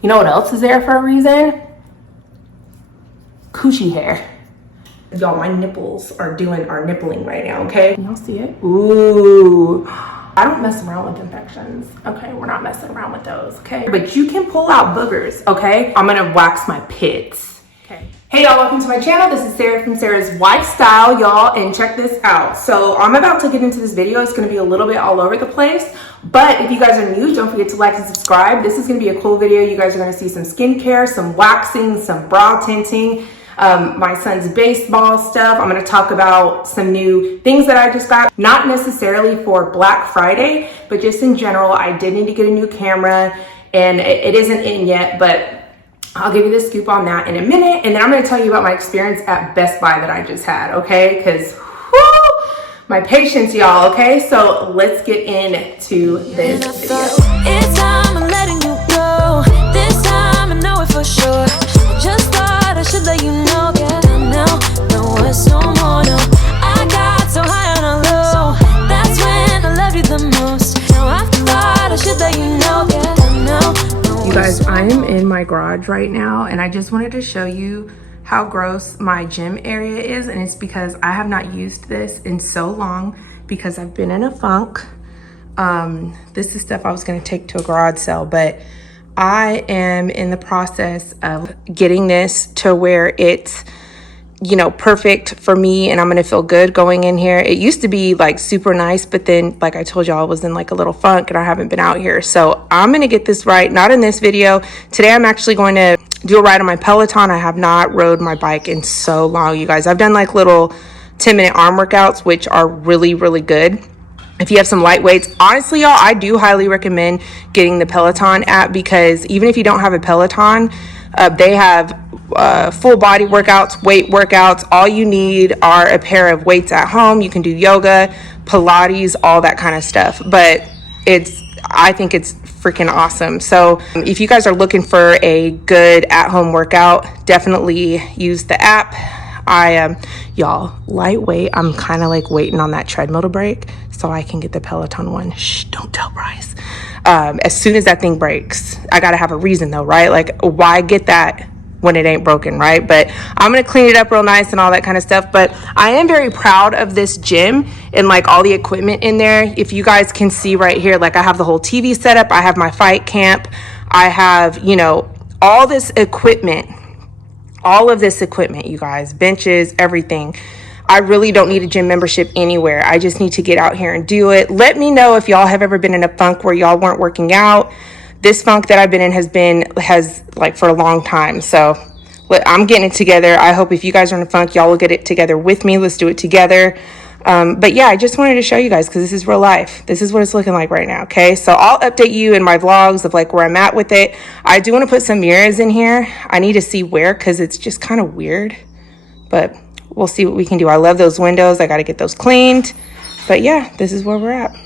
You know what else is there for a reason? Coochie hair. Y'all, my nipples are nippling right now, okay? Y'all see it? Ooh. I don't mess around with infections, okay? We're not messing around with those, okay? But you can pull out boogers, okay? I'm gonna wax my pits, okay? Hey y'all, welcome to my channel. This is Sarah from Sarahswifestyle, y'all, and check this out. So I'm about to get into this video. It's gonna be a little bit all over the place, but if you guys are new, don't forget to like and subscribe. This is gonna be a cool video. You guys are gonna see some skincare, some waxing, some brow tinting, my son's baseball stuff. I'm going to talk about some new things that I just got, not necessarily for Black Friday, but just in general. I did need to get a new camera and it isn't in yet, but I'll give you the scoop on that in a minute. And then I'm going to tell you about my experience at Best Buy that I just had, okay? Because my patience, y'all, okay? So let's get into this video. It's time I'm letting you go. This time I know it for sure. I just thought I should let you know, yeah. No, it's no more, no. I got so high on a low. That's when I love you the most. Now I thought I should let you know, yeah. You guys, I'm in my garage right now, and I just wanted to show you how gross my gym area is, and it's because I have not used this in so long because I've been in a funk. This is stuff I was gonna take to a garage sale, but I am in the process of getting this to where it's, you know, perfect for me and I'm gonna feel good going in here. It used to be like super nice, but then like I told y'all, I was in like a little funk and I haven't been out here. So I'm gonna get this right, not in this video. Today I'm actually going to do a ride on my Peloton. I have not rode my bike in so long, you guys. I've done like little 10-minute arm workouts, which are really, really good. If you have some light weights, honestly, y'all, I do highly recommend getting the Peloton app because even if you don't have a Peloton, they have full body workouts, weight workouts. All you need are a pair of weights at home. You can do yoga, Pilates, all that kind of stuff. But I think it's freaking awesome. So if you guys are looking for a good at-home workout, definitely use the app. Y'all, lightweight. I'm kind of like waiting on that treadmill to break so I can get the Peloton one. Shh, don't tell Bryce. As soon as that thing breaks, I gotta have a reason though, right? Like, why get that when it ain't broken, right? But I'm gonna clean it up real nice and all that kind of stuff. But I am very proud of this gym and like all the equipment in there. If you guys can see right here, like I have the whole TV set up, I have my fight camp, I have, you know, all this equipment. All of this equipment, you guys, benches, everything. I really don't need a gym membership anywhere. I just need to get out here and do it. Let me know if y'all have ever been in a funk where y'all weren't working out. This funk that I've been in has like for a long time. So I'm getting it together. I hope if you guys are in a funk, y'all will get it together with me. Let's do it together. But yeah, I just wanted to show you guys because this is real life. This is what it's looking like right now, okay? So I'll update you in my vlogs of like where I'm at with it. I do want to put some mirrors in here. I need to see where because it's just kind of weird, but we'll see what we can do. I love those windows. I got to get those cleaned. But yeah, this is where we're at.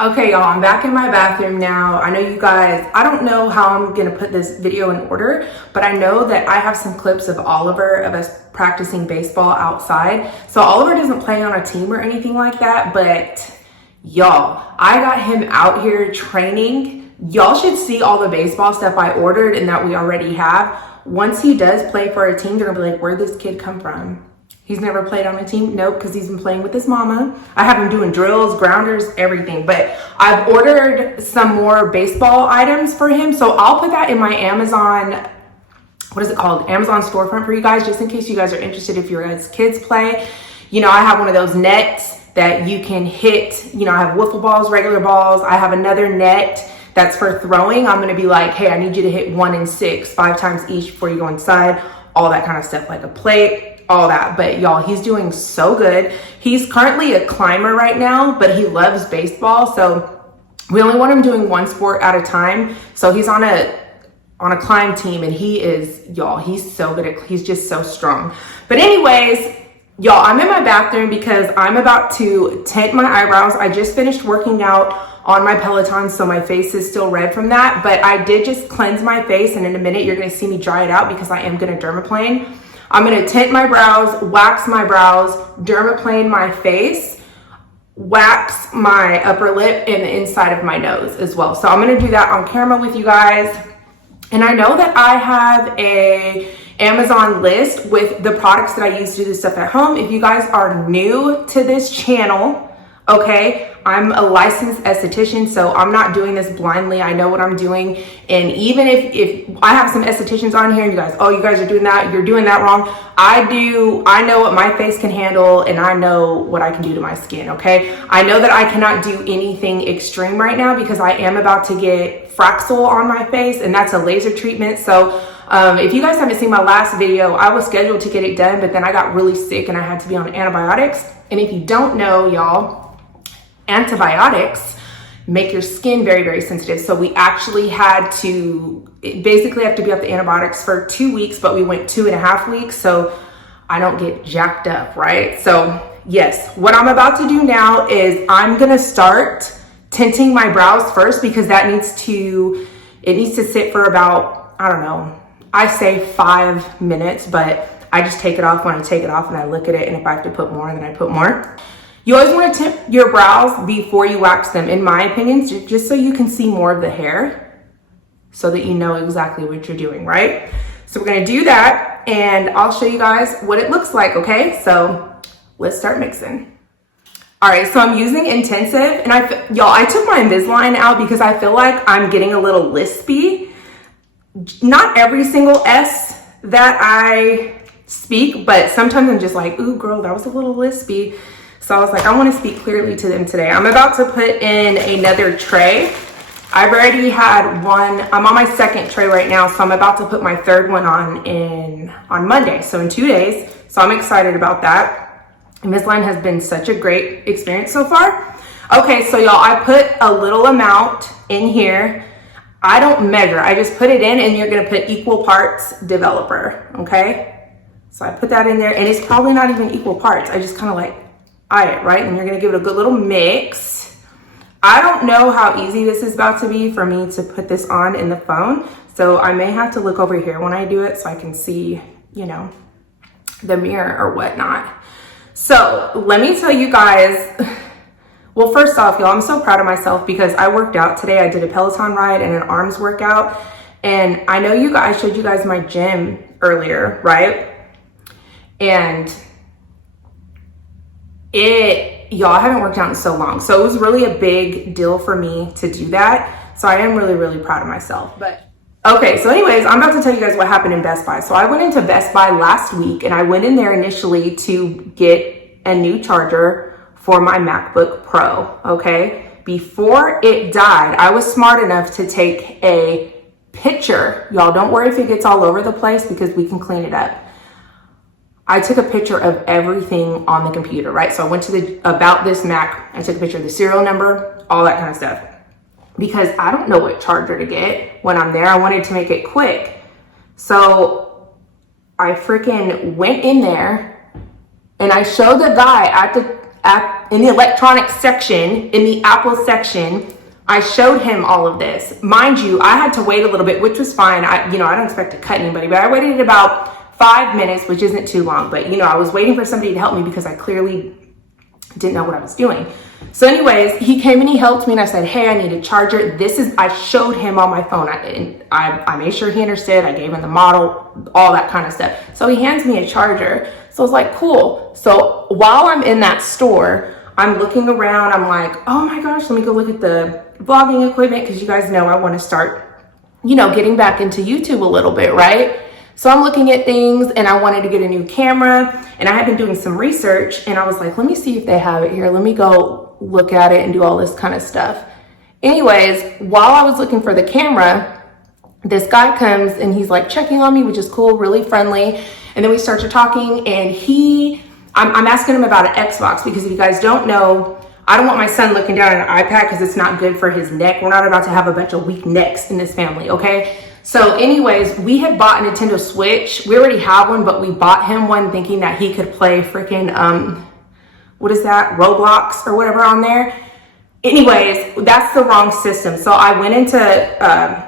Okay, y'all, I'm back in my bathroom now. I know you guys, I don't know how I'm gonna put this video in order, but I know that I have some clips of Oliver, of us practicing baseball outside. So Oliver doesn't play on a team or anything like that, but y'all, I got him out here training. Y'all should see all the baseball stuff I ordered and that we already have. Once he does play for a team, they're gonna be like, where'd this kid come from? He's never played on a team? Nope, because he's been playing with his mama. I have him doing drills, grounders, everything. But I've ordered some more baseball items for him. So I'll put that in my Amazon, what is it called? Amazon storefront for you guys, just in case you guys are interested if your guys' kids play. You know, I have one of those nets that you can hit. You know, I have wiffle balls, regular balls. I have another net that's for throwing. I'm gonna be like, hey, I need you to hit 1 and 6, 5 times each before you go inside. All that kind of stuff, like a plate. All that. But y'all, he's doing so good. He's currently a climber right now, but he loves baseball, so we only want him doing one sport at a time. So he's on a climb team, and he is, y'all, he's so good at, he's just so strong. But anyways, y'all, I'm in my bathroom because I'm about to tint my eyebrows. I just finished working out on my Peloton, so my face is still red from that, but I did just cleanse my face, and in a minute you're gonna see me dry it out because I am gonna dermaplane. I'm gonna tint my brows, wax my brows, dermaplane my face, wax my upper lip and the inside of my nose as well. So I'm gonna do that on camera with you guys. And I know that I have a Amazon list with the products that I use to do this stuff at home. If you guys are new to this channel, okay, I'm a licensed esthetician, so I'm not doing this blindly. I know what I'm doing. And even if I have some estheticians on here and you guys, oh, you guys are doing that, you're doing that wrong. I know what my face can handle, and I know what I can do to my skin, okay? I know that I cannot do anything extreme right now because I am about to get Fraxel on my face, and that's a laser treatment. So if you guys haven't seen my last video, I was scheduled to get it done, but then I got really sick and I had to be on antibiotics. And if you don't know, y'all, antibiotics make your skin very, very sensitive. So we actually had to basically have to be off the antibiotics for 2 weeks, but we went 2.5 weeks. So I don't get jacked up, right? So yes, what I'm about to do now is I'm going to start tinting my brows first because it needs to sit for about, I don't know, I say 5 minutes, but I just take it off when I take it off and I look at it. And if I have to put more, then I put more. You always want to tint your brows before you wax them, in my opinion, just so you can see more of the hair so that you know exactly what you're doing, right? So we're going to do that and I'll show you guys what it looks like, okay? So let's start mixing. All right, so I'm using Intensive, and I took my Invisalign out because I feel like I'm getting a little lispy. Not every single S that I speak, but sometimes I'm just like, ooh, girl, that was a little lispy. So I was like, I want to speak clearly to them today. I'm about to put in another tray. I've already had one. I'm on my second tray right now, so I'm about to put my third one on Monday, so in 2 days. So I'm excited about that. Invisalign has been such a great experience so far. Okay, so y'all, I put a little amount in here. I don't measure, I just put it in, and you're gonna put equal parts developer, okay? So I put that in there, and it's probably not even equal parts. I just kind of like eye it, right? And you're gonna give it a good little mix. I don't know how easy this is about to be for me to put this on in the phone, so I may have to look over here when I do it so I can see, you know, the mirror or whatnot. So let me tell you guys, well, first off, y'all, I'm so proud of myself because I worked out today. I did a Peloton ride and an arms workout, and I know I showed you guys my gym earlier, right? And y'all, I haven't worked out in so long, so it was really a big deal for me to do that. So I am really, really proud of myself. But okay, so anyways, I'm about to tell you guys what happened in Best Buy. So I went into Best Buy last week, and I went in there initially to get a new charger for my MacBook Pro, okay? Before it died, I was smart enough to take a picture. Y'all, don't worry if it gets all over the place because we can clean it up. I took a picture of everything on the computer, right? So I went to the About This Mac, I took a picture of the serial number, all that kind of stuff. Because I don't know what charger to get when I'm there. I wanted to make it quick. So I freaking went in there and I showed the guy in the electronics section, in the Apple section, I showed him all of this. Mind you, I had to wait a little bit, which was fine. I don't expect to cut anybody, but I waited about 5 minutes, which isn't too long, but I was waiting for somebody to help me because I clearly didn't know what I was doing. So anyways, he came and he helped me, and I said, hey, I need a charger. I showed him on my phone. I made sure he understood. I gave him the model, all that kind of stuff. So he hands me a charger. So I was like, cool. So while I'm in that store, I'm looking around. I'm like, oh my gosh, let me go look at the vlogging equipment because you guys know I want to start, getting back into YouTube a little bit, right? So I'm looking at things, and I wanted to get a new camera, and I had been doing some research, and I was like, let me see if they have it here. Let me go look at it and do all this kind of stuff. Anyways, while I was looking for the camera, this guy comes and he's like checking on me, which is cool, really friendly. And then we started talking, and I'm asking him about an Xbox because if you guys don't know, I don't want my son looking down at an iPad because it's not good for his neck. We're not about to have a bunch of weak necks in this family, okay? So anyways, we had bought a Nintendo Switch. We already have one, but we bought him one thinking that he could play freaking, what is that? Roblox or whatever on there. Anyways, that's the wrong system. So I went into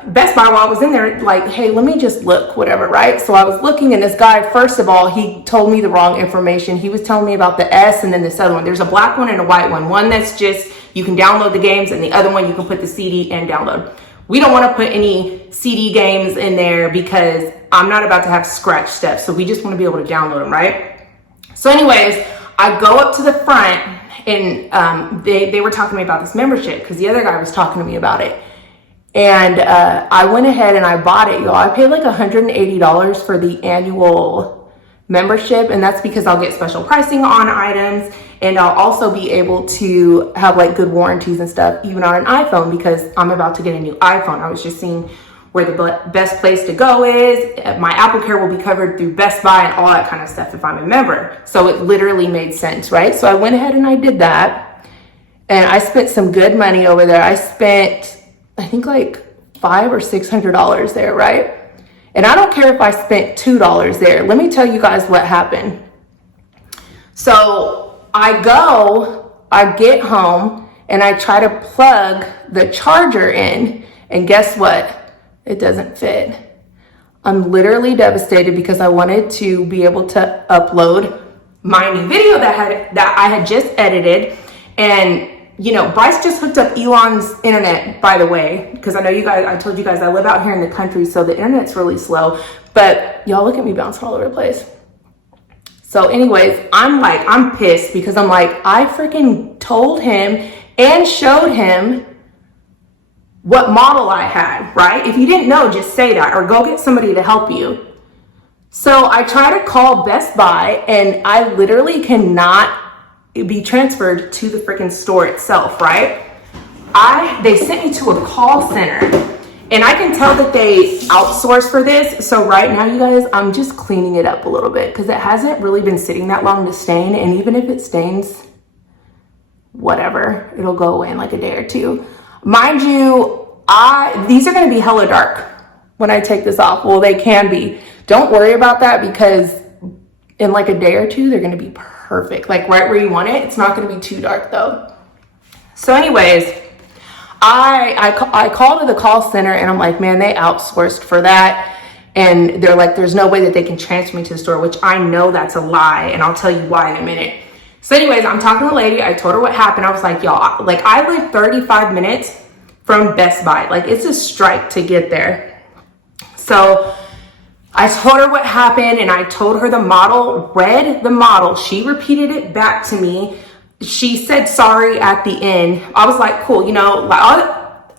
Best Buy while I was in there, like, hey, let me just look, whatever, right? So I was looking, and this guy, first of all, he told me the wrong information. He was telling me about the S and then this other one. There's a black one and a white one. One that's just, you can download the games, and the other one you can put the CD and download. we don't want to put any CD games in there because I'm not about to have scratch stuff. So we just want to be able to download them, right? So anyways, I go up to the front and they were talking to me about this membership because the other guy was talking to me about it. And I went ahead and I bought it, y'all. I paid like $180 for the annual membership, and that's because I'll get special pricing on items, and I'll also be able to have like good warranties and stuff even on an iPhone because I'm about to get a new iPhone. I was just seeing where the best place to go is. My Apple Care will be covered through Best Buy and all that kind of stuff if I'm a member. So it literally made sense, right? So I went ahead and I did that, and I spent some good money over there. I spent, I think like $500 or $600 there, right? And I don't care if I spent $2 there. Let me tell you guys what happened. So I get home and I try to plug the charger in, and guess what? It doesn't fit. I'm literally devastated because I wanted to be able to upload my new video that I had just edited. And you know, Bryce just hooked up Elon's internet, by the way, because I know you guys, I told you guys I live out here in the country, so the internet's really slow, but y'all look at me bouncing all over the place. So anyways, I'm pissed because I'm like, I freaking told him and showed him what model I had, right? If you didn't know, just say that or go get somebody to help you. So I try to call Best Buy and I literally cannot be transferred to the freaking store itself, right? They sent me to a call center, and I can tell that they outsource for this. So right now, you guys, I'm just cleaning it up a little bit because it hasn't really been sitting that long to stain. And even if it stains, whatever, it'll go away in like a day or two. Mind you, these are going to be hella dark when I take this off. Well, they can be. Don't worry about that because in like a day or two, they're going to be perfect, like right where you want it. It's not going to be too dark though. So anyways, I called to the call center and I'm like, man, they outsourced for that. And they're like, there's no way that they can transfer me to the store, which I know that's a lie. And I'll tell you why in a minute. So anyways, I'm talking to the lady. I told her what happened. I was like, y'all, like I live 35 minutes from Best Buy. Like it's a strike to get there. So I told her what happened and I told her the model, read the model. She repeated it back to me. She said sorry at the end. I was like, cool, you know,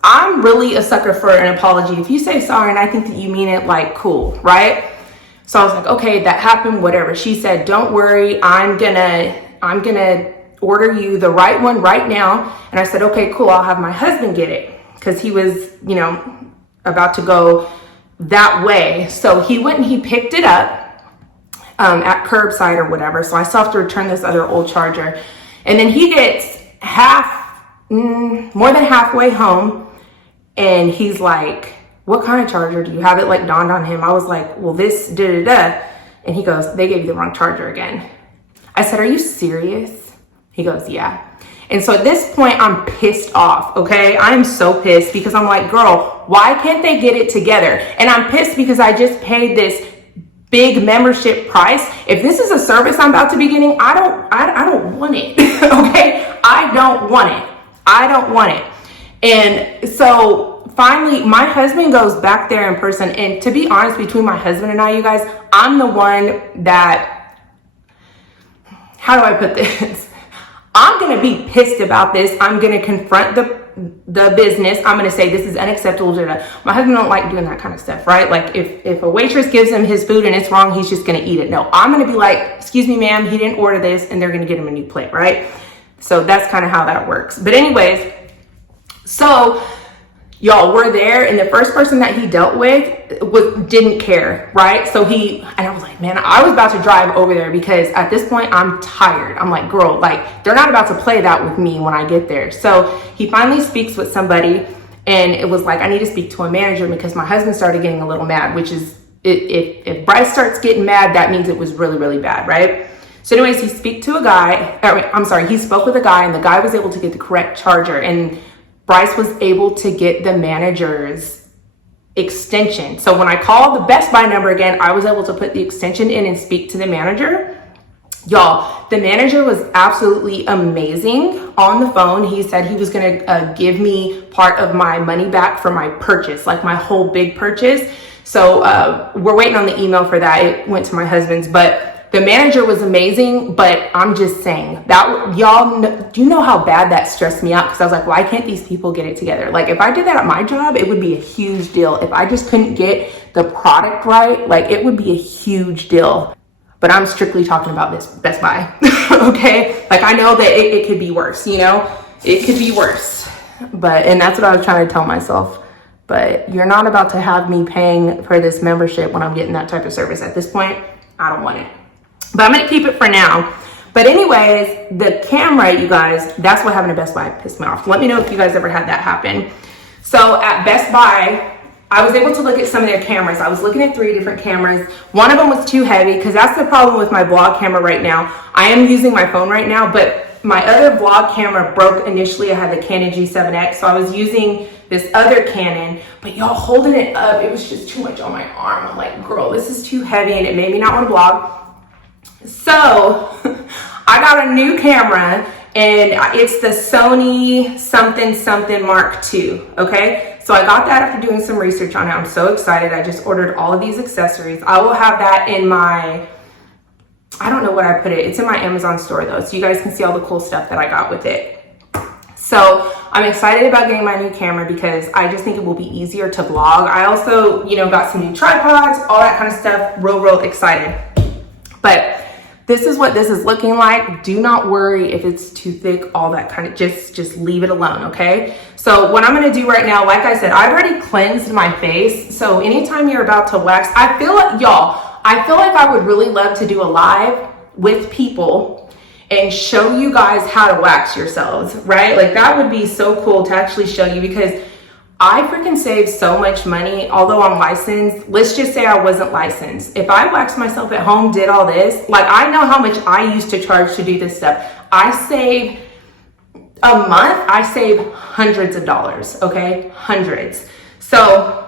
I'm really a sucker for an apology. If you say sorry and I think that you mean it, like, cool, right? So I was like, okay, that happened, whatever. She said, don't worry, I'm gonna order you the right one right now. And I said, okay, cool, I'll have my husband get it. Because he was, you know, about to go that way. So he went and he picked it up at curbside or whatever. So I still have to return this other old charger. And then he gets more than halfway home. And he's like, what kind of charger do you have? It like dawned on him. I was like, well, this da-da-da. And he goes, they gave you the wrong charger again. I said, are you serious? He goes, yeah. And so at this point, I'm pissed off, okay? I'm so pissed because I'm like, girl, why can't they get it together? And I'm pissed because I just paid this big membership price. If this is a service I'm about to be getting, I don't want it, okay? I don't want it. And so finally, my husband goes back there in person. And to be honest, between my husband and I, you guys, I'm the one that, how do I put this? I'm going to be pissed about this. I'm going to confront the business. I'm going to say this is unacceptable. My husband don't like doing that kind of stuff, right? Like if a waitress gives him his food and it's wrong, he's just going to eat it. No, I'm going to be like, excuse me, ma'am, he didn't order this, and they're going to get him a new plate, right? So that's kind of how that works. But anyways, so y'all, we're there, and the first person that he dealt with didn't care, right? So and I was like, man, I was about to drive over there because at this point I'm tired. I'm like, girl, like they're not about to play that with me when I get there. So he finally speaks with somebody, and it was like, I need to speak to a manager because my husband started getting a little mad, which is, if Bryce starts getting mad, that means it was really, really bad, right? So anyways, he spoke with a guy, and the guy was able to get the correct charger, and Bryce was able to get the manager's extension. So when I called the Best Buy number again, I was able to put the extension in and speak to the manager. Y'all, the manager was absolutely amazing on the phone, he said he was gonna give me part of my money back for my purchase, like my whole big purchase. So we're waiting on the email for that. It went to my husband's, but the manager was amazing. But I'm just saying that, y'all, do you know how bad that stressed me out? Because I was like, why can't these people get it together? Like, if I did that at my job, it would be a huge deal. If I just couldn't get the product right, like, it would be a huge deal. But I'm strictly talking about this Best Buy. Okay, like, I know that it could be worse, you know, it could be worse. But, and that's what I was trying to tell myself. But you're not about to have me paying for this membership when I'm getting that type of service. At this point, I don't want it. But I'm gonna keep it for now. But anyways, the camera, you guys, that's what having a Best Buy pissed me off. Let me know if you guys ever had that happen. So at Best Buy, I was able to look at some of their cameras. I was looking at 3 different cameras. One of them was too heavy, because that's the problem with my vlog camera right now. I am using my phone right now, but my other vlog camera broke initially. I had the Canon G7X, so I was using this other Canon, but y'all, holding it up, it was just too much on my arm. I'm like, girl, this is too heavy, and it made me not want to vlog. So I got a new camera, and it's the Sony something Mark II, okay? So I got that after doing some research on it. I'm so excited. I just ordered all of these accessories. I will have that in my, I don't know what I put it. It's in my Amazon store though, so you guys can see all the cool stuff that I got with it. So I'm excited about getting my new camera because I just think it will be easier to vlog. I also, you know, got some new tripods, all that kind of stuff. Real excited. But this is what this is looking like. Do not worry if it's too thick, all that kind of, just leave it alone, okay? So what I'm gonna do right now, like I said, I've already cleansed my face. So anytime you're about to wax, I feel like, y'all, I feel like I would really love to do a live with people and show you guys how to wax yourselves, right? Like, that would be so cool to actually show you, because I freaking save so much money. Although I'm licensed, let's just say I wasn't licensed. If I waxed myself at home, did all this, like, I know how much I used to charge to do this stuff. I save a month, I save hundreds of dollars, okay? Hundreds. So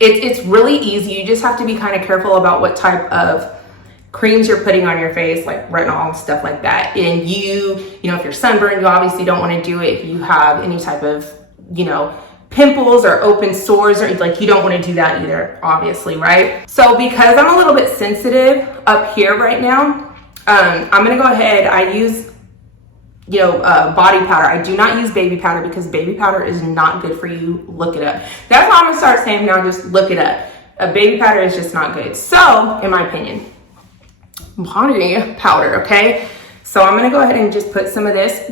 it's really easy. You just have to be kind of careful about what type of creams you're putting on your face, like retinol and stuff like that. And you know, if you're sunburned, you obviously don't want to do it. If you have any type of, you know, pimples or open sores, or like, you don't want to do that either, obviously, right? So because I'm a little bit sensitive up here right now, I'm gonna go ahead. I use, you know, body powder. I do not use baby powder because baby powder is not good for you. Look it up. That's all I'm gonna start saying now. Just look it up. Baby powder is just not good. So, in my opinion, body powder, okay? So I'm gonna go ahead and just put some of this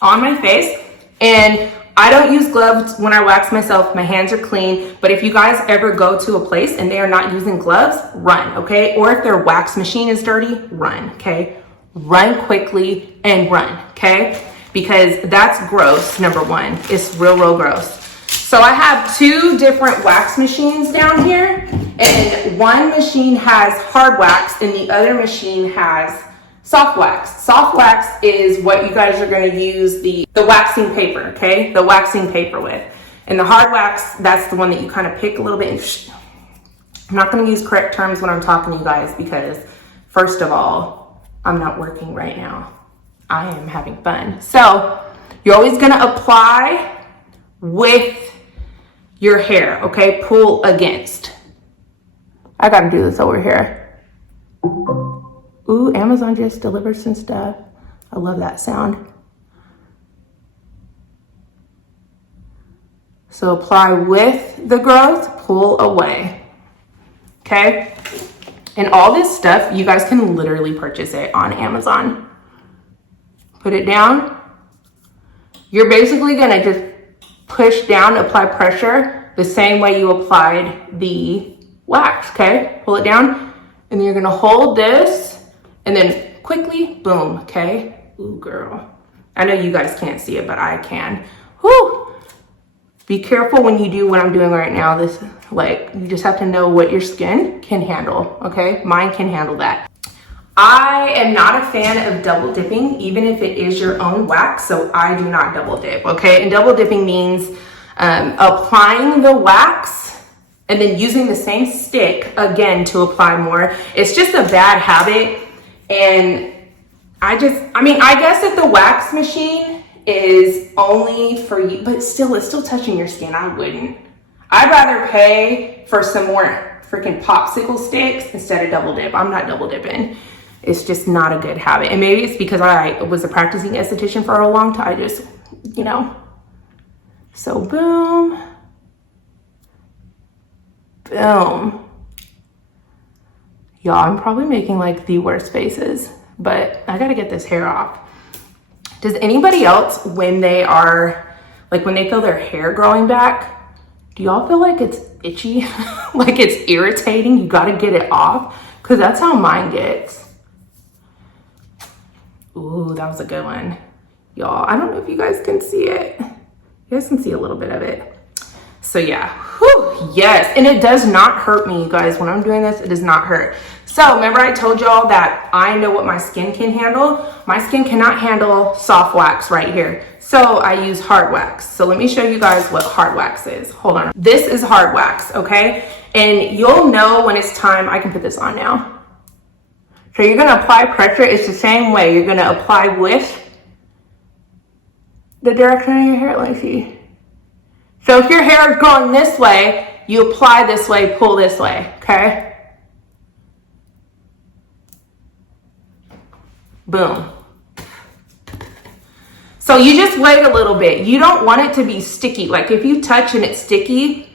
on my face. And I don't use gloves when I wax myself. My hands are clean. But if you guys ever go to a place and they are not using gloves, run, okay? Or if their wax machine is dirty, run, okay? Run quickly and run, okay? Because that's gross, number one. It's real gross. So I have 2 different wax machines down here, and one machine has hard wax and the other machine has soft wax. Soft wax is what you guys are going to use the waxing paper, okay? The waxing paper with. And the hard wax, that's the one that you kind of pick a little bit. And I'm not going to use correct terms when I'm talking to you guys because, first of all, I'm not working right now. I am having fun. So you're always going to apply with your hair, okay? Pull against. I got to do this over here. Ooh, Amazon just delivered some stuff. I love that sound. So apply with the growth, pull away, okay? And all this stuff, you guys can literally purchase it on Amazon. Put it down. You're basically gonna just push down, apply pressure the same way you applied the wax, okay? Pull it down, and then you're gonna hold this, and then quickly, boom, okay? Ooh, girl. I know you guys can't see it, but I can. Whew. Be careful when you do what I'm doing right now. This, like, you just have to know what your skin can handle, okay? Mine can handle that. I am not a fan of double dipping, even if it is your own wax, so I do not double dip, okay? And double dipping means applying the wax and then using the same stick again to apply more. It's just a bad habit, and I mean, I guess if the wax machine is only for you, but still, it's still touching your skin. I wouldn't. I'd rather pay for some more freaking popsicle sticks instead of double dip. I'm not double dipping. It's just not a good habit. And maybe it's because I was a practicing esthetician for a long time. I just, you know. So boom. Boom. Y'all, I'm probably making like the worst faces, but I gotta get this hair off. Does anybody else, when they are, like when they feel their hair growing back, do y'all feel like it's itchy? Like it's irritating? You gotta get it off? Because that's how mine gets. Ooh, that was a good one. Y'all, I don't know if you guys can see it. You guys can see a little bit of it. So yeah, whew, yes. And it does not hurt me, you guys. When I'm doing this, it does not hurt. So remember I told y'all that I know what my skin can handle? My skin cannot handle soft wax right here. So I use hard wax. So let me show you guys what hard wax is. Hold on. This is hard wax, okay? And you'll know when it's time. I can put this on now. So you're gonna apply pressure. It's the same way. You're gonna apply with the direction of your hair. Let me see. So if your hair is going this way, you apply this way, pull this way, okay? Boom. So you just wait a little bit. You don't want it to be sticky. Like if you touch and it's sticky,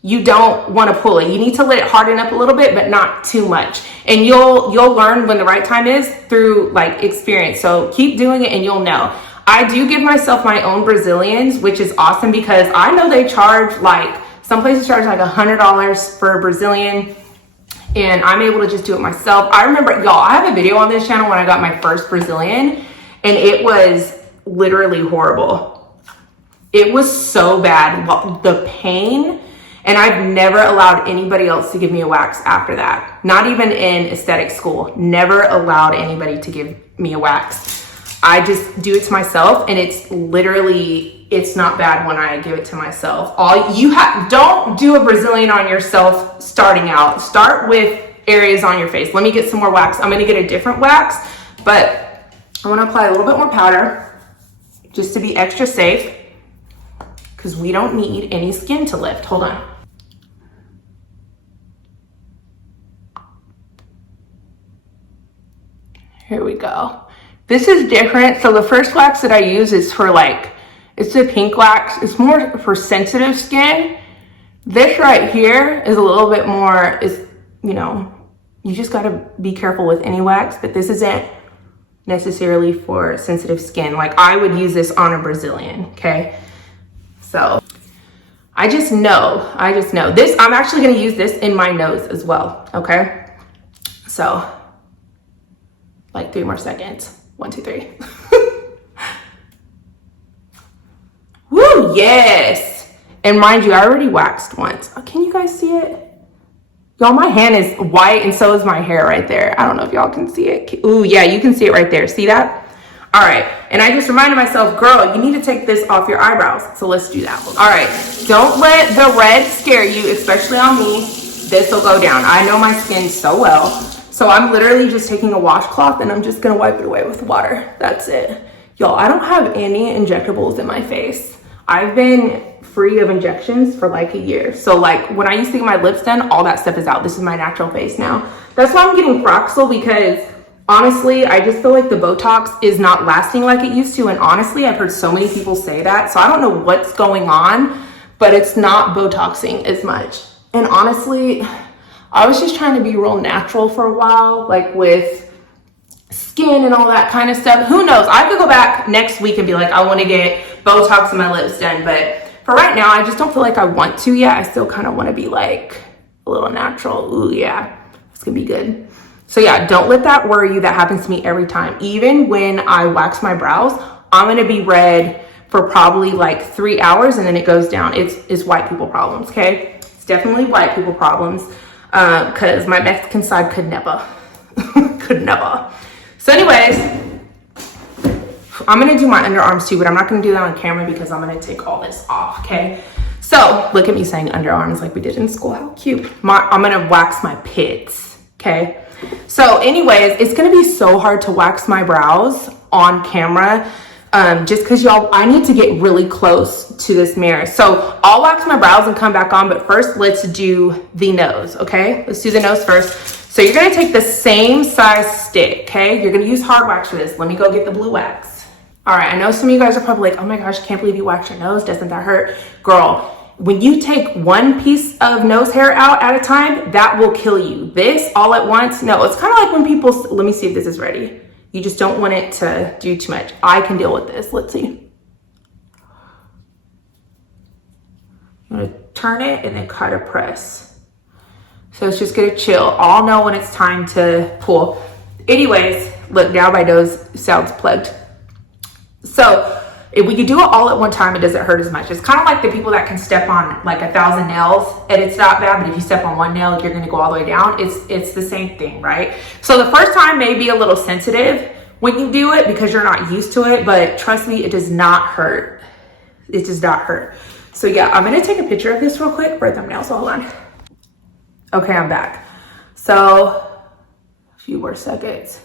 you don't want to pull it. You need to let it harden up a little bit, but not too much. And you'll learn when the right time is through like experience. So keep doing it and you'll know. I do give myself my own Brazilians, which is awesome because I know they charge like, some places charge like $100 for a Brazilian, and I'm able to just do it myself. I remember, y'all, I have a video on this channel when I got my first Brazilian, and it was literally horrible. It was so bad, the pain, and I've never allowed anybody else to give me a wax after that. Not even in aesthetic school, never allowed anybody to give me a wax. I just do it to myself, and it's literally, it's not bad when I give it to myself. Don't do a Brazilian on yourself starting out. Start with areas on your face. Let me get some more wax. I'm gonna get a different wax, but I wanna apply a little bit more powder just to be extra safe because we don't need any skin to lift. Hold on. Here we go. This is different. So the first wax that I use is for like, it's a pink wax. It's more for sensitive skin. This right here is a little bit more, you know, you just gotta be careful with any wax, but this isn't necessarily for sensitive skin. Like I would use this on a Brazilian, okay? So I just know this. I'm actually gonna use this in my nose as well, okay? So like 3 more seconds. 1, 2, 3. Woo, yes. And mind you, I already waxed once. Oh, can you guys see it? Y'all, my hand is white and so is my hair right there. I don't know if y'all can see it. Ooh, yeah, you can see it right there. See that? All right. And I just reminded myself, girl, you need to take this off your eyebrows. So let's do that. All right. Don't let the red scare you, especially on me. This will go down. I know my skin so well. So I'm literally just taking a washcloth and I'm just gonna wipe it away with water. That's it. Y'all, I don't have any injectables in my face. I've been free of injections for like a year. So like when I used to get my lips done, all that stuff is out. This is my natural face now. That's why I'm getting Froxel, because honestly, I just feel like the Botox is not lasting like it used to. And honestly, I've heard so many people say that. So I don't know what's going on, but it's not Botoxing as much. And honestly, I was just trying to be real natural for a while, like with skin and all that kind of stuff. Who knows? I could go back next week and be like, I want to get Botox in my lips done. But for right now, I just don't feel like I want to yet. I still kind of want to be like a little natural. Ooh, yeah, it's going to be good. So yeah, don't let that worry you. That happens to me every time. Even when I wax my brows, I'm going to be red for probably like 3 hours and then it goes down. It's white people problems, okay? It's definitely white people problems. Because my Mexican side could never. So anyways, I'm going to do my underarms too, but I'm not going to do that on camera because I'm going to take all this off, okay? So look at me saying underarms like we did in school. How cute. I'm going to wax my pits, okay? So anyways, it's gonna be so hard to wax my brows on camera, just because y'all, I need to get really close to this mirror. So I'll wax my brows and come back on, but first let's do the nose, okay? Let's do the nose first. So you're gonna take the same size stick, okay? You're gonna use hard wax for this. Let me go get the blue wax. All right, I know some of you guys are probably like, oh my gosh, I can't believe you wax your nose. Doesn't that hurt? Girl, when you take one piece of nose hair out at a time, that will kill you. This all at once, no, it's kind of like when people, let me see if this is ready. You just don't want it to do too much. I can deal with this, let's see. I'm gonna turn it and then kind of press. So it's just gonna chill. I'll know when it's time to pull. Anyways, look, now my nose sounds plugged. So if we could do it all at one time, it doesn't hurt as much. It's kind of like the people that can step on like 1,000 nails and it's not bad, but if you step on one nail, you're gonna go all the way down. It's the same thing, right? So the first time may be a little sensitive when you do it because you're not used to it, but trust me, it does not hurt. It does not hurt. So yeah, I'm gonna take a picture of this real quick for a thumbnail, so hold on. Okay, I'm back. So, a few more seconds.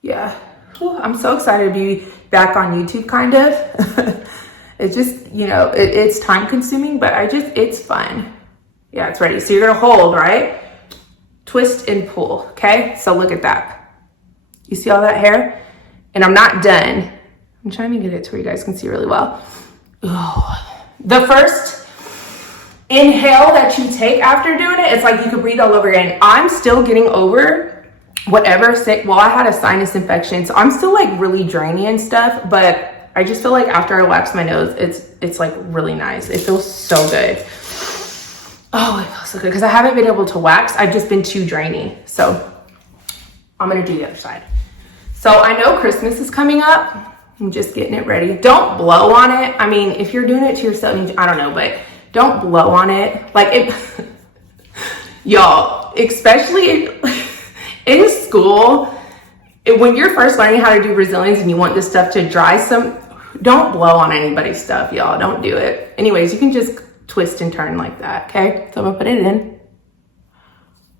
Yeah, whew, I'm so excited to be back on YouTube, kind of. It's just, you know, it's time consuming, but it's fun. Yeah, it's ready. So you're gonna hold, right? Twist and pull, okay? So look at that. You see all that hair? And I'm not done. I'm trying to get it to where you guys can see really well. Ooh. The first inhale that you take after doing it, it's like you could breathe all over again. I'm still getting over whatever sick, well, I had a sinus infection, so I'm still like really drainy and stuff, but I just feel like after I wax my nose, it's like really nice. It feels so good. Oh, it feels so good because I haven't been able to wax. I've just been too drainy. So I'm gonna do the other side. So I know Christmas is coming up. I'm just getting it ready. Don't blow on it. I mean, if you're doing it to yourself, I don't know, but don't blow on it. Like it, y'all, especially in school, when you're first learning how to do Brazilians and you want this stuff to dry don't blow on anybody's stuff, y'all. Don't do it. Anyways, you can just twist and turn like that, okay? So I'm gonna put it in.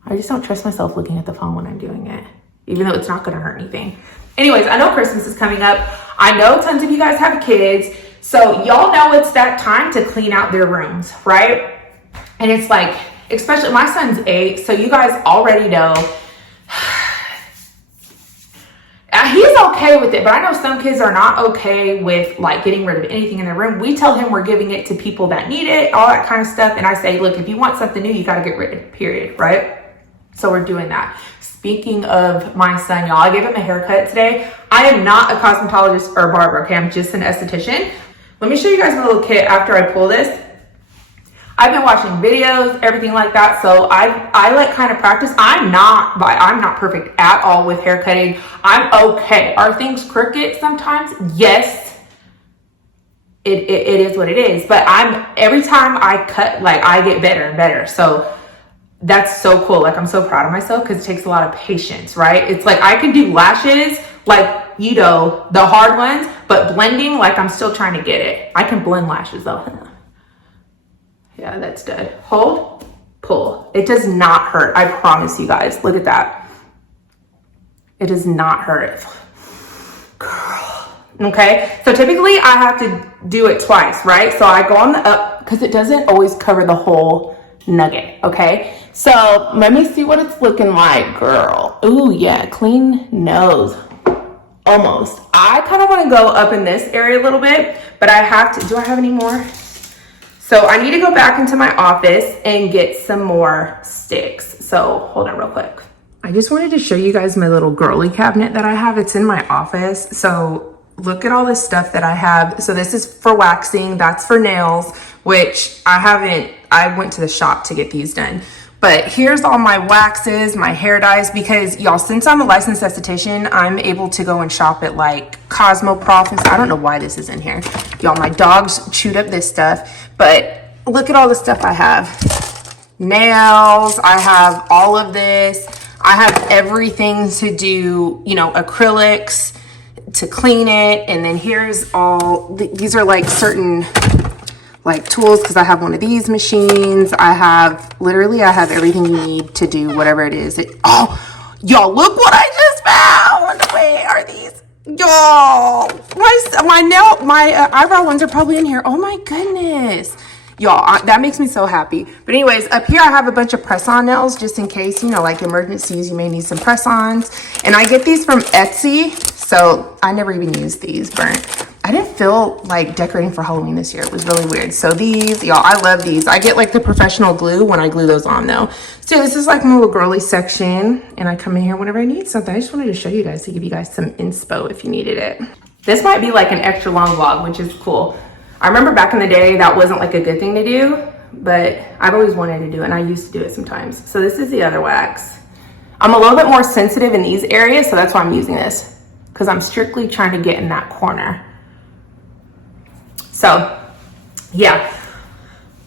I just don't trust myself looking at the phone when I'm doing it, even though it's not gonna hurt anything. Anyways, I know Christmas is coming up. I know tons of you guys have kids, so y'all know it's that time to clean out their rooms, right? And it's like, especially my son's 8, so you guys already know. He's okay with it, but I know some kids are not okay with like getting rid of anything in their room. We tell him we're giving it to people that need it, all that kind of stuff. And I say, look, if you want something new, you got to get rid of it, period, right? So we're doing that. Speaking of my son, y'all, I gave him a haircut today. I am not a cosmetologist or barber, okay? I'm just an esthetician. Let me show you guys my little kit after I pull this. I've been watching videos, everything like that. So I like kind of practice. I'm not perfect at all with hair cutting. I'm okay. Are things crooked sometimes? Yes. It is what it is. But every time I cut, like I get better and better. So that's so cool. Like I'm so proud of myself because it takes a lot of patience, right? It's like I can do lashes, like, you know, the hard ones, but blending, like I'm still trying to get it. I can blend lashes though. Yeah, that's good. Hold, pull. It does not hurt. I promise you guys. Look at that. It does not hurt. Girl. Okay. So typically I have to do it twice, right? So I go on the up because it doesn't always cover the whole nugget. Okay. So let me see what it's looking like, girl. Ooh, yeah. Clean nose. Almost. I kind of want to go up in this area a little bit, but I have to. Do I have any more? So I need to go back into my office and get some more sticks. So hold on real quick. I just wanted to show you guys my little girly cabinet that I have. It's in my office. So look at all this stuff that I have. So this is for waxing. That's for nails, which I went to the shop to get these done. But here's all my waxes, my hair dyes, because y'all, since I'm a licensed esthetician, I'm able to go and shop at like Cosmoprof and stuff. I don't know why this is in here. Y'all, my dogs chewed up this stuff, but look at all the stuff I have. Nails, I have all of this. I have everything to do, you know, acrylics to clean it. And then here's all, these are like certain like tools because I have one of these machines. I have everything you need to do whatever it is. Oh, y'all, look what I just found. Wait, are these? Y'all, my eyebrow ones are probably in here. Oh my goodness. Y'all, that makes me so happy. But anyways, up here I have a bunch of press-on nails just in case, you know, like emergencies, you may need some press-ons. And I get these from Etsy, so I never even used these. Burnt. I didn't feel like decorating for Halloween this year. It was really weird. So these, y'all, I love these. I get like the professional glue when I glue those on though. So this is like my little girly section, and I come in here whenever I need something. I just wanted to show you guys to give you guys some inspo if you needed it. This might be like an extra long vlog, which is cool. I remember back in the day that wasn't like a good thing to do, but I've always wanted to do it, and I used to do it sometimes. So this is the other wax. I'm a little bit more sensitive in these areas, so that's why I'm using this, because I'm strictly trying to get in that corner. So yeah,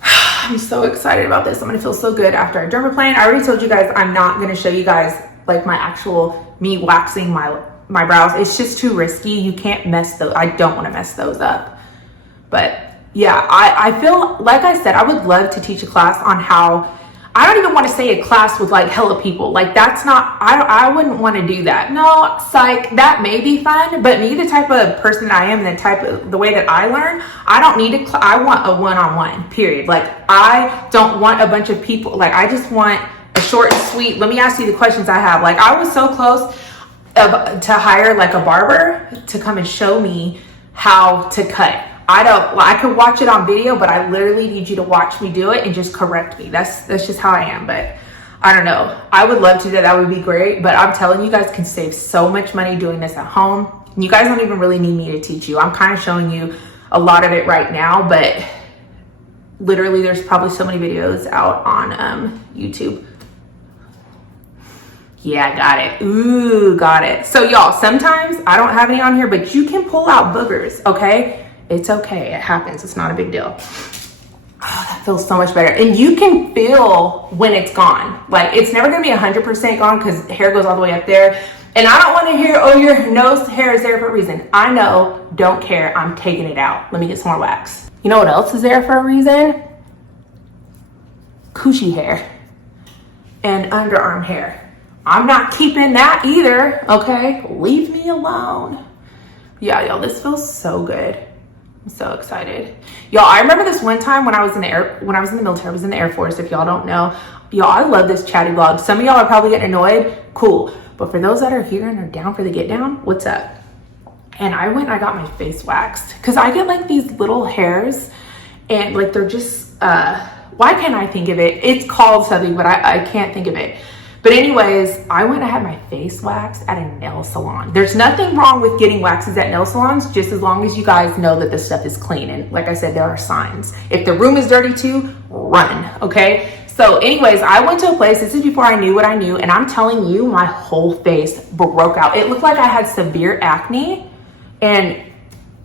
I'm so excited about this. I'm gonna feel so good after I dermaplane. I already told you guys I'm not gonna show you guys like my actual me waxing my brows. It's just too risky. You can't mess those. I don't want to mess those up. But yeah, I feel like I said I would love to teach a class on how, I don't even want to say a class with like hella people. Like that's not, I wouldn't want to do that. No, psych, that may be fun, but me, the type of person I am, the way that I learn, I don't need I want a one-on-one, period. Like I don't want a bunch of people. Like I just want a short and sweet, let me ask you the questions I have. Like I was so close to hire like a barber to come and show me how to cut. I could watch it on video, but I literally need you to watch me do it and just correct me. That's just how I am. But I don't know. I would love to do that. That would be great. But I'm telling you guys can save so much money doing this at home. And you guys don't even really need me to teach you. I'm kind of showing you a lot of it right now, but literally there's probably so many videos out on YouTube. Yeah, got it. Ooh, got it. So y'all, sometimes I don't have any on here, but you can pull out boogers, okay? It's okay, it happens, it's not a big deal. Oh, that feels so much better. And you can feel when it's gone. Like it's never gonna be 100% gone because hair goes all the way up there. And I don't wanna hear, oh, your nose hair is there for a reason. I know, don't care, I'm taking it out. Let me get some more wax. You know what else is there for a reason? Coochie hair and underarm hair. I'm not keeping that either, okay? Leave me alone. Yeah, y'all, this feels so good. I'm so excited. Y'all, I remember this one time when I was in the military, I was in the Air Force, if y'all don't know. Y'all, I love this chatty vlog. Some of y'all are probably getting annoyed. Cool. But for those that are here and are down for the get down, what's up? And I got my face waxed because I get like these little hairs and like they're just, why can't I think of it? It's called something, but I can't think of it. But anyways, I went and had my face waxed at a nail salon. There's nothing wrong with getting waxes at nail salons, just as long as you guys know that this stuff is clean. And like I said, there are signs. If the room is dirty too, run, okay? So anyways, I went to a place, this is before I knew what I knew, and I'm telling you, my whole face broke out. It looked like I had severe acne, and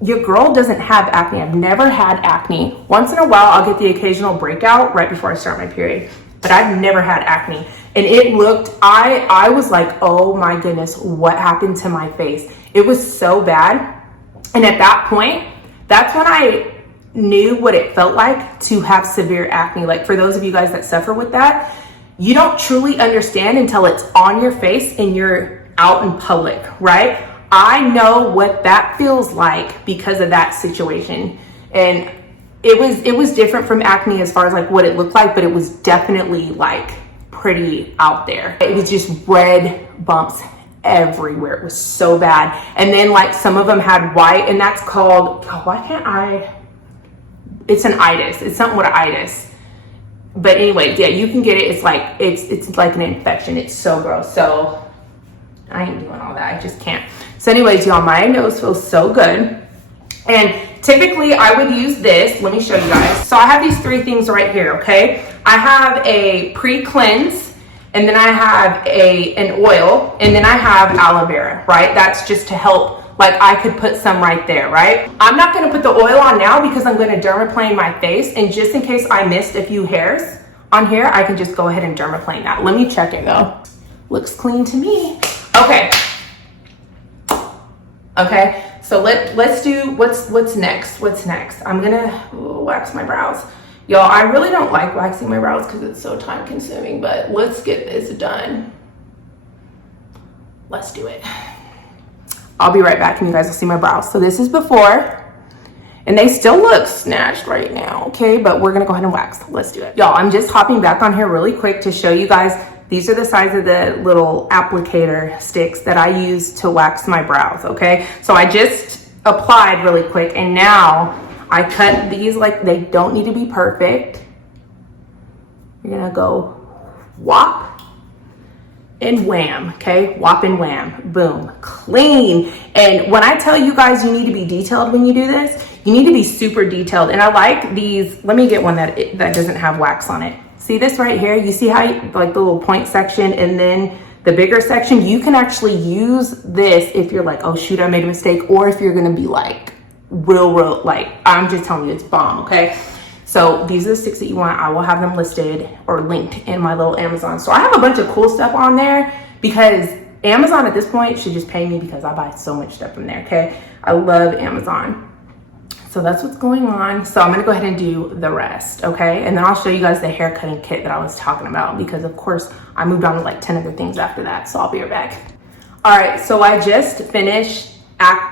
your girl doesn't have acne. I've never had acne. Once in a while, I'll get the occasional breakout right before I start my period, but I've never had acne. And it looked, I was like, oh my goodness, what happened to my face? It was so bad. And at that point, that's when I knew what it felt like to have severe acne. Like for those of you guys that suffer with that, you don't truly understand until it's on your face and you're out in public, right? I know what that feels like because of that situation. And it was different from acne as far as like what it looked like, but it was definitely like pretty out there. It was just red bumps everywhere. It was so bad. And then like some of them had white, and that's called, it's an itis. It's something with an itis. But anyway, yeah, you can get it. It's like an infection. It's so gross. So I ain't doing all that. I just can't. So anyways, y'all, my nose feels so good. And typically I would use this. Let me show you guys. So I have these three things right here, okay? I have a pre-cleanse, and then I have an oil, and then I have aloe vera, right? That's just to help, like I could put some right there, right? I'm not gonna put the oil on now because I'm gonna dermaplane my face, and just in case I missed a few hairs on here, I can just go ahead and dermaplane that. Let me check it though. Looks clean to me. Okay. So let's do what's next. What's next? I'm gonna wax my brows. Y'all, I really don't like waxing my brows because it's so time consuming, but let's get this done. Let's do it. I'll be right back and you guys will see my brows. So this is before, and they still look snatched right now, okay? But we're gonna go ahead and wax. Let's do it. Y'all, I'm just hopping back on here really quick to show you guys. These are the size of the little applicator sticks that I use to wax my brows, okay? So I just applied really quick, and now I cut these like they don't need to be perfect. You're gonna go whop and wham, okay? Whop and wham, boom, clean. And when I tell you guys you need to be detailed when you do this, you need to be super detailed. And I like these. Let me get one that doesn't have wax on it. See this right here? You see how like the little point section and then the bigger section? You can actually use this if you're like, oh shoot, I made a mistake, or if you're gonna be like real, like, I'm just telling you, it's bomb, okay? So these are the sticks that you want. I will have them listed or linked in my little Amazon. So I have a bunch of cool stuff on there because Amazon at this point should just pay me because I buy so much stuff from there, okay? I love Amazon. So that's what's going on. So I'm gonna go ahead and do the rest, okay? And then I'll show you guys the hair cutting kit that I was talking about because of course I moved on to like 10 other things after that. So I'll be right back. All right, so I just finished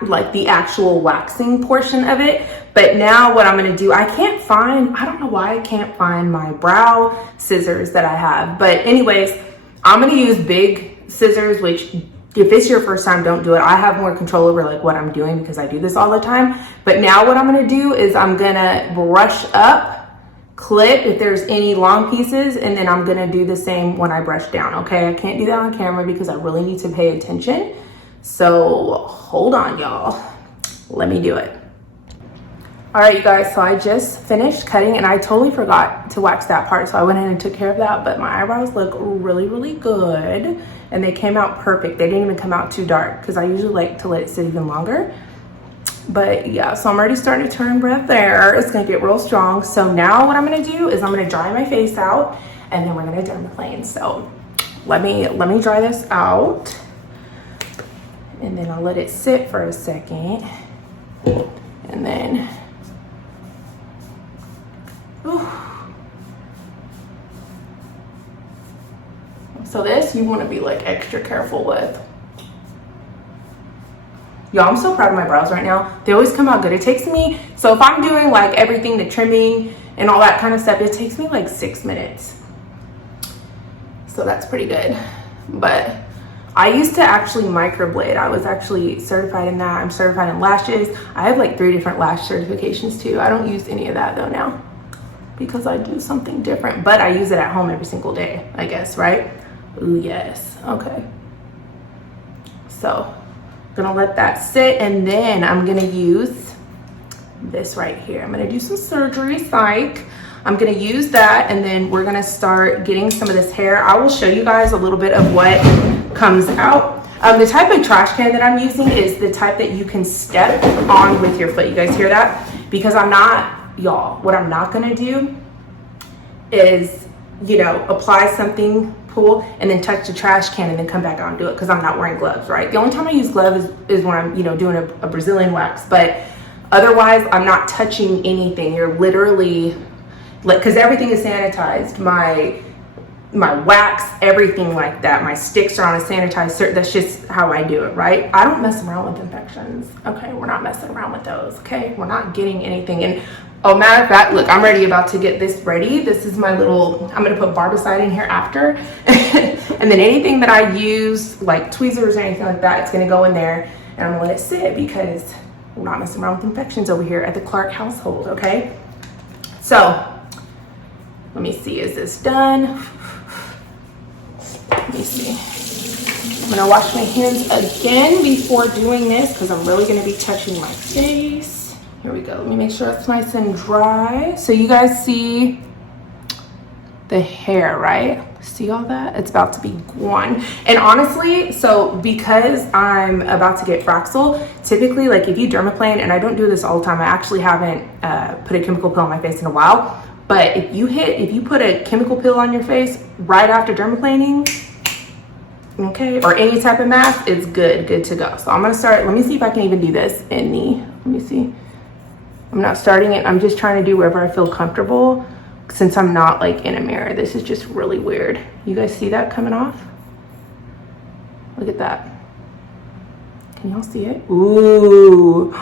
like the actual waxing portion of it. But now what I'm gonna do, I don't know why I can't find my brow scissors that I have. But anyways, I'm gonna use big scissors, which if it's your first time, don't do it. I have more control over like what I'm doing because I do this all the time. But now what I'm gonna do is I'm gonna brush up, clip if there's any long pieces, and then I'm gonna do the same when I brush down, okay? I can't do that on camera because I really need to pay attention. So hold on, y'all. Let me do it. All right, you guys, so I just finished cutting and I totally forgot to wax that part. So I went in and took care of that, but my eyebrows look really good and they came out perfect. They didn't even come out too dark because I usually like to let it sit even longer. But yeah, so I'm already starting to turn breath there. It's gonna get real strong. So now what I'm gonna do is I'm gonna dry my face out and then we're gonna dermaplane. So let me dry this out. And then I'll let it sit for a second. And then, so this you want to be like extra careful with. Y'all, I'm so proud of my brows right now. They always come out good. It takes me, so if I'm doing like everything, the trimming and all that kind of stuff, it takes me like 6 minutes. So that's pretty good. But I used to actually microblade. I was actually certified in that. I'm certified in lashes. I have like 3 different lash certifications too. I don't use any of that though now because I do something different, but I use it at home every single day, I guess, right? Ooh, yes, okay. So I'm gonna let that sit and then I'm gonna use this right here. I'm gonna do some surgery, psych. I'm gonna use that and then we're gonna start getting some of this hair. I will show you guys a little bit of what comes out. The type of trash can that I'm using is the type that you can step on with your foot. You guys hear that? Because I'm not, y'all, what I'm not gonna do is, you know, apply something, pull, and then touch the trash can and then come back out and do it because I'm not wearing gloves, right? The only time I use gloves is when I'm, you know, doing a Brazilian wax, but otherwise I'm not touching anything. You're literally, like, because everything is sanitized. My wax, everything like that. My sticks are on a sanitized, that's just how I do it, right? I don't mess around with infections, okay? We're not messing around with those, okay? We're not getting anything. And oh, matter of fact, look, I'm about to get this ready. This is my little, I'm gonna put barbicide in here after. And then anything that I use, like tweezers or anything like that, it's gonna go in there and I'm gonna let it sit because we're not messing around with infections over here at the Clark household, okay? So, let me see, is this done? Let me see. I'm gonna wash my hands again before doing this because I'm really gonna be touching my face. Here we go, let me make sure it's nice and dry. So you guys see the hair, right? See all that? It's about to be gone. And honestly, so because I'm about to get Fraxel, typically like if you dermaplane, and I don't do this all the time, I actually haven't put a chemical peel on my face in a while, but if you put a chemical peel on your face right after dermaplaning, okay, or any type of mask, it's good to go. So I'm gonna start. Let me see if I can even do this in the, let me see. I'm not starting it. I'm just trying to do wherever I feel comfortable since I'm not like in a mirror. This is just really weird. You guys see that coming off? Look at that. Can y'all see it? Ooh,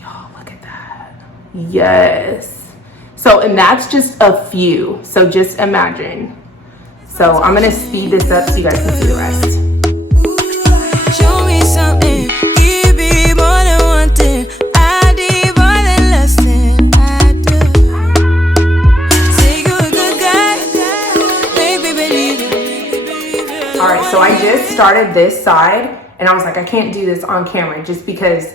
y'all look at that. Yes. So, and that's just a few. So just imagine. So I'm gonna speed this up so you guys can see the rest. Show me something, give me more than one thing. I need more than less than I do. Say you're a good guy, baby, believe it. All right, so I just started this side and I was like, I can't do this on camera just because,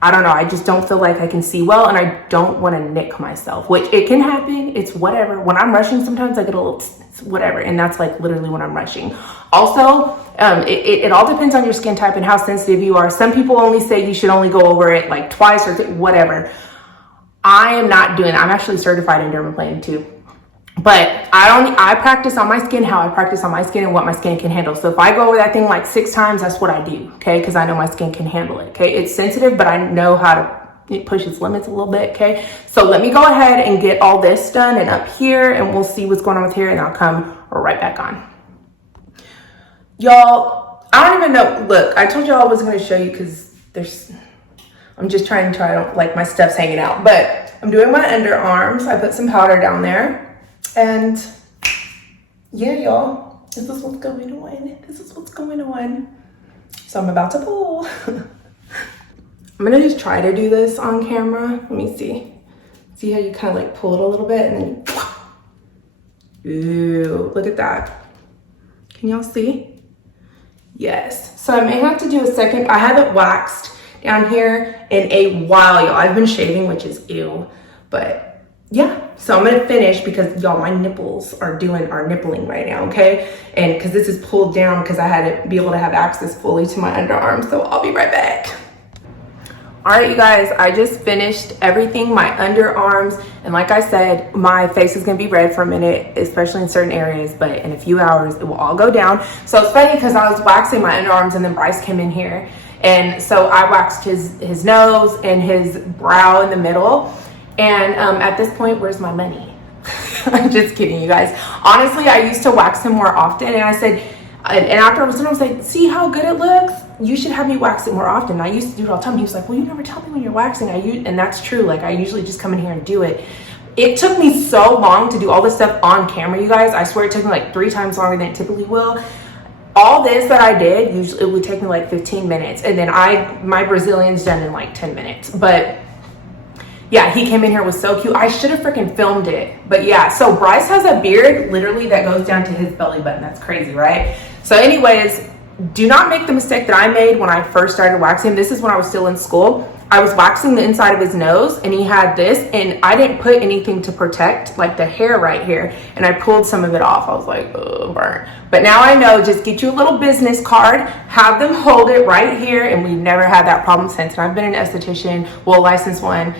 I don't know, I just don't feel like I can see well and I don't want to nick myself, which it can happen. It's whatever. When I'm rushing, sometimes I get a little whatever, and that's like literally when I'm rushing. Also, it all depends on your skin type and how sensitive you are. Some people only say you should only go over it like twice or whatever. I am not doing that. I'm actually certified in Dermaplaning too. But I practice on my skin how I practice on my skin and what my skin can handle. So if I go over that thing like 6 times, that's what I do, okay? Because I know my skin can handle it, okay? It's sensitive, but I know how to push its limits a little bit, okay? So let me go ahead and get all this done and up here, and we'll see what's going on with here, and I'll come right back on. Y'all, I don't even know. Look, I told y'all I wasn't going to show you because I'm just trying to, I don't like my stuff's hanging out. But I'm doing my underarms. I put some powder down there. And yeah, y'all, this is what's going on. This is what's going on. So I'm about to pull. I'm gonna just try to do this on camera. Let me see. See how you kind of like pull it a little bit and then ooh, look at that. Can y'all see? Yes. So I may have to do a second. I haven't waxed down here in a while, y'all. I've been shaving, which is ew, but yeah, so I'm gonna finish because y'all, my nipples are nippling right now, okay? And because this is pulled down because I had to be able to have access fully to my underarms, so I'll be right back. All right, you guys, I just finished everything, my underarms, and like I said, my face is gonna be red for a minute, especially in certain areas, but in a few hours, it will all go down. So it's funny because I was waxing my underarms and then Bryce came in here, and so I waxed his nose and his brow in the middle. And at this point, where's my money? I'm just kidding, you guys. Honestly, I used to wax him more often, and I said, and after I was done, I was like, see how good it looks? You should have me wax it more often. And I used to do it all the time. He was like, well, you never tell me when you're waxing. And that's true. Like, I usually just come in here and do it. It took me so long to do all this stuff on camera, you guys. I swear it took me like 3 times longer than it typically will. All this that I did, usually it would take me like 15 minutes. And then my Brazilian's done in like 10 minutes. But yeah, he came in here, was so cute. I should have freaking filmed it. But yeah, so Bryce has a beard literally that goes down to his belly button. That's crazy, right? So anyways, do not make the mistake that I made when I first started waxing. This is when I was still in school. I was waxing the inside of his nose and he had this, and I didn't put anything to protect like the hair right here. And I pulled some of it off. I was like, oh, burn. But now I know, just get you a little business card, have them hold it right here. And we've never had that problem since. And I've been an esthetician, well, licensed one.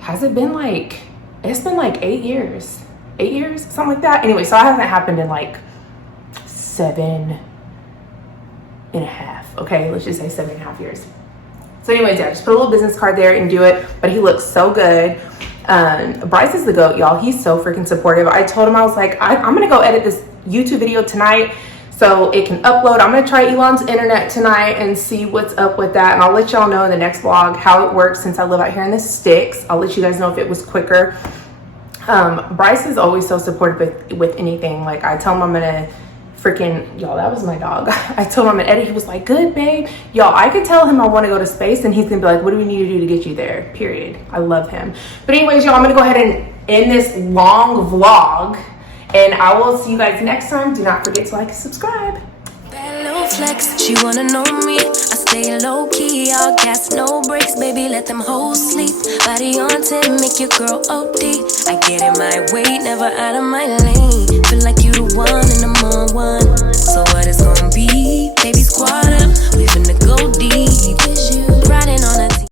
Has it been like, it's been like 8 years, something like that. Anyway, so it hasn't happened in like 7.5. Okay, let's just say 7.5 years. So anyways, yeah, just put a little business card there and do it. But he looks so good. Bryce is the GOAT, y'all. He's so freaking supportive. I told him, I was like, I'm gonna go edit this YouTube video tonight so it can upload. I'm gonna try Elon's internet tonight and see what's up with that. And I'll let y'all know in the next vlog how it works since I live out here in the sticks. I'll let you guys know if it was quicker. Bryce is always so supportive with anything. Like, I tell him I'm gonna freaking, y'all, that was my dog. I told him I'm gonna edit. He was like, good, babe. Y'all, I could tell him I want to go to space and he's gonna be like, what do we need to do to get you there? Period. I love him. But anyways, y'all, I'm gonna go ahead and end this long vlog. And I will see you guys next time. Do not forget to like and subscribe. Bad little flex, she wanna know me. I stay low key, all gas, no brakes, baby, let them hoes sleep. Body on 10, make your girl OD. I get in my way, never out of my lane. Feel like you the one and I'm on one.